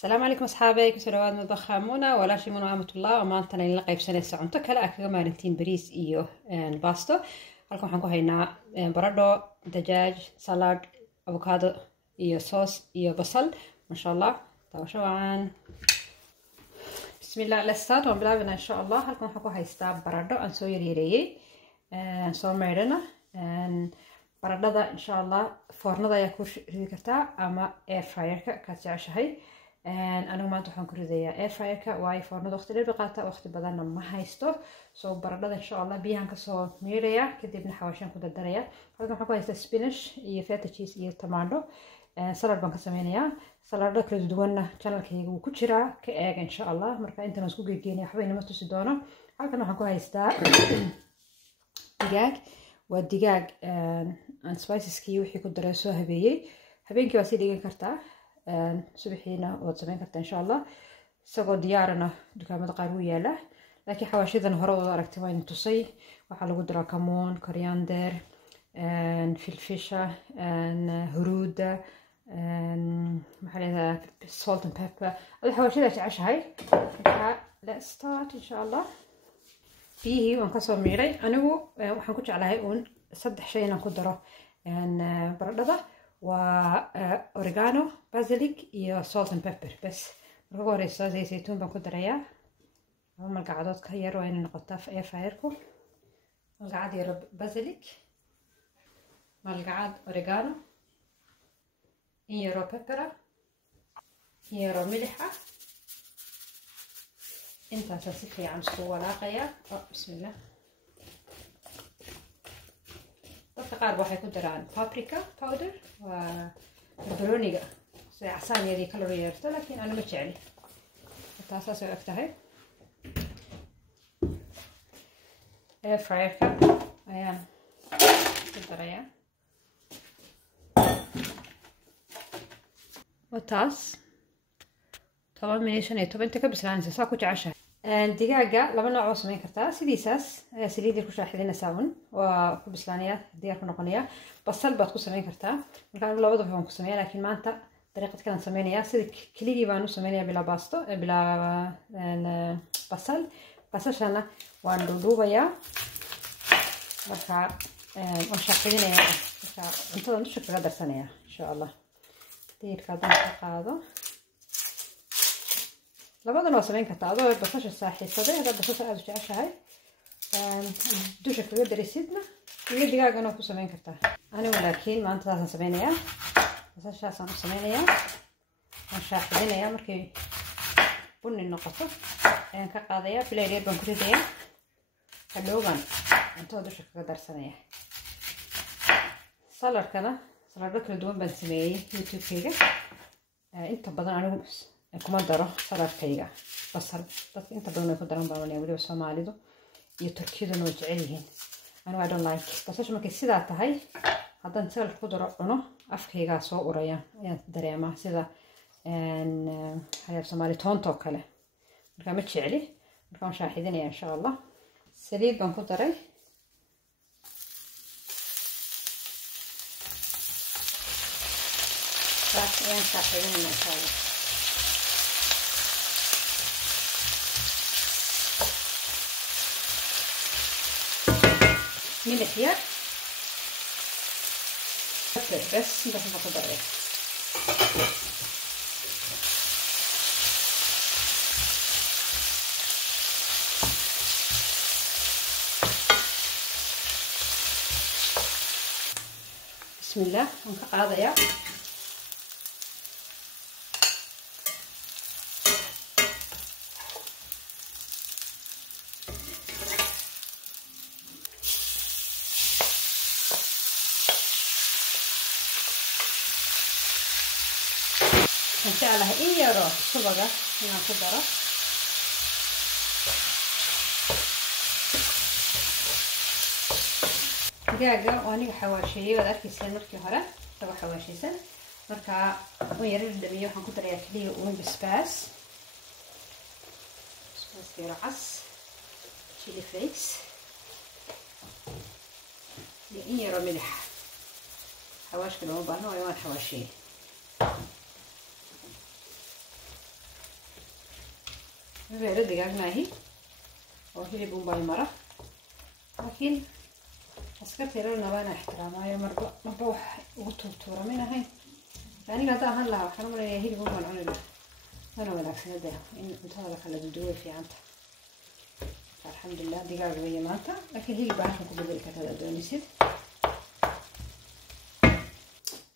السلام عليكم أصحابي كسر رواد مطبخ منى ولا شي من ورحمة الله وmaantana in la qaybsanaysa cunto kale ah kaga maalintiin bariis iyo baasto halkan waxaan ku haynaa baradho dajaaj salad avocado iyo soos iyo basal masha Allah taasho waan bismillah let's start waan bilaabina insha Allah halkan waxaan ku haystaa baradho aan soo yareeyay soo meedhana baradhada insha Allah foornada ayaa ku ridi kartaa ama air fryer-ka ka jeceshahay أنا ما أنتو حنكون ذي air fryer واي فرن وقت اللي بقاطع وقت بدنا ما هيستو سو برادة إن شاء الله بيها كسو ميريا كده بنحواشين كده الدريا هذا حكوا هيست سبينش يفات تشيز يتمانو سلاد بنك سمينيا سلاد كله دونا channel كي وكشرا كأج إن شاء الله مركا أنت مسكوك يجيني حبيني ما تسدونه هذا حكوا هيستا دجاج والدجاج عن سبايسز كي وحي كده درسوها هبين كي واسي دجاج كرتا subaxiina waad samayn kartaa insha Allah isagoo diyaarana dukaamada qaar u yaala laakiin xawaashidan hore oo aragtay waa in tusay waxa lagu daraa kamoon koriander filfisha huruuda maxaa salt and pepper hada xawaashida jeceshahay let's start insha Allah biyihii waan kasoo miiray anigu waxaan ku jeclahay uun saddex shay inaan ku daro baradhada oregano basilic iyo salt and pepper bas marka ugu horeysa zaytuun baan ku darayaa laba malgacadood ka yar waa inay noqotaa air fryer-ku malgacad yar basilic malgacad oregano in yaroo pepper in yaroo milix ah intaasa si fiican isku walaaqaya bismillah dadka qaar waxay ku daraan paprika powder waa barbarooniga sida casaaniyadii kala yeerto laakiin ana ma jecli taasaas ay ogtahay air fryer-ka ayaan ku darayaa wataas 10 minute 15 ka bislaanaysa saa ku jeceshahay digaaga laba nooc oo sameyn kartaa sidiisaas ayaa saliidii ku shaaxidinaysaa waa ku bislaanaya diyaar ku noqonaya basal baad ku sameyn kartaa marka labadaba waan ku sameeyaa laakiin maanta dariiqad kale aan sameynayaa sida keligii baan u sameynayaa bilaa baasto bilaa basashana waan dhuubayaa marka waan shaaxidinayaa marka cuntada dusha kaga darsanaya insha Allah diirka haddaan ka qaado labadan waa sameyn kartaa adoo basasha saaxiibsaday haddaad basasha aada u jeceshahay dusha kaga darisidna iyo digaagana ku sameyn kartaa anigu laakiin maanta taasaan sameynayaa basashaasaan u sameynayaa waan shaaxidinayaa markay bunni noqoto ayaan ka qaadayaa bilayr yar baan ku ridayaa hadhowbaan cuntada dusha kaga darsanaya saladkana saladho kala duwan baan sameeyey youtube-kayga inta badan anigu kuma daro saladkayga basal dadka inta badan way ku daran baan waliba Soomaalidu iyo Turkiyaduna way jecel yihiin anigu I don't like basasha markay sidaa tahay haddaan salad ku daro cuno afkayga soo uraya ayaan dareemaa sida hay'ad Soomaali toonto kale marka ma jecli marka waan shaaxidinaya insha Allah saliid baan ku daray ayaan shaaxidinaya insha Allah ملح يا بس نروح ناخذ الريح بسم الله هذا يا إن شاء الله إيه يروح صبغة ناخذ ضرب دجاجة وأنا حواشي ولا كيسان مركي هلا تبغى حواشي سن مركا ويرد دمية وحنكون ترى كلي وبسباس في رعس تشيلي فليكس إيه يروح ملح حواش كده مو بانو أيوان حواشي غير دجاج ماهي وهي بومباي مرة لكن أسكت لنا بنا احترام هاي مرة بروح وتوتورة من هاي يعني هذا هلا حنو ولا هي بومباي عن له أنا ولا أحسن ده إن أنت هذا خلنا بدوي في عنده الحمد لله دجاج ويا ماتا لكن هي بعرف كل ذلك هذا دونيسيد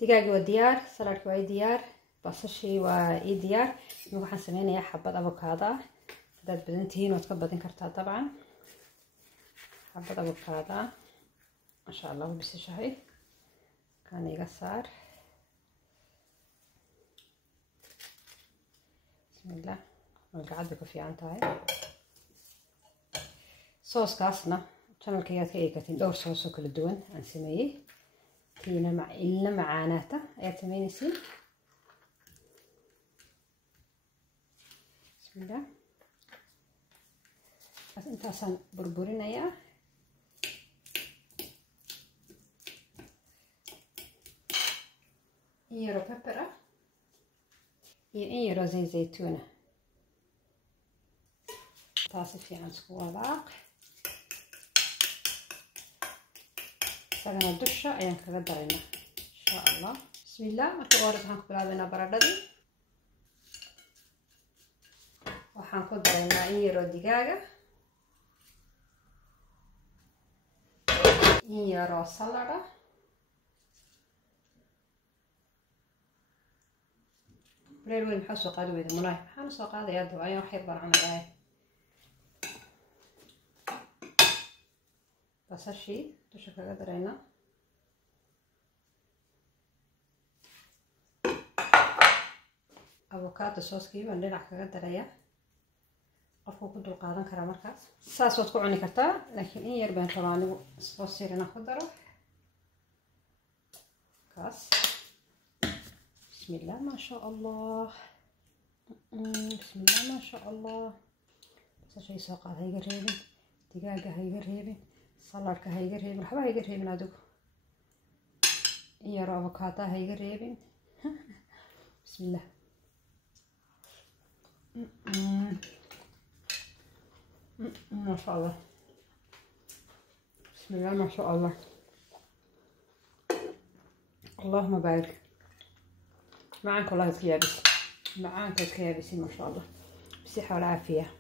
دجاج وديار سلطة وديار بصشي وديار نروح نسمينا يا حبة أفوكادو هذا بدنتين وتكبدين كرتها طبعا حبة أفوكادو ما شاء الله بس شهي كان يقصر بسم الله والقعد بكفي عن تاعي صوص كاسنا كان الكيات كيكتين دور صوص كل الدون نسميه كينا مع إلا معاناته يا تمينسي بسم الله بس انت أصلا بربورينا يا يورو بيبرة يورو زي زيتونة تاسف عن سكوالاق سجنا الدشة أيام كذا درينا إن شاء الله بسم الله مركب أورد هنكو بلابنا برددي وحنكو درينا يورو دجاجة يورو سلطة بريل وين محسو قادو إذا مناي حنسو قادو يدو أيام خير برعنا جاي بس هالشي دشة كذا درينا أفوكادو صوص كي بندرع كذا دريا قفو كنتو القادم كرا مركز ساسو تكو عني كرتا لكن إن يربين طبعا صوص سيرنا خضرة كاس بسم الله ما شاء الله بسم الله ما شاء الله بس شيء ساقات هاي قريبين دجاجة هاي قريبين سلطة هاي قريبين الحبة هاي قريبين هادوك يا أفوكادو هاي قريبين بسم الله ما شاء الله بسم الله ما شاء الله اللهم بارك معاك والله تكيابس معاك تكيابسي ما شاء الله بصحة والعافية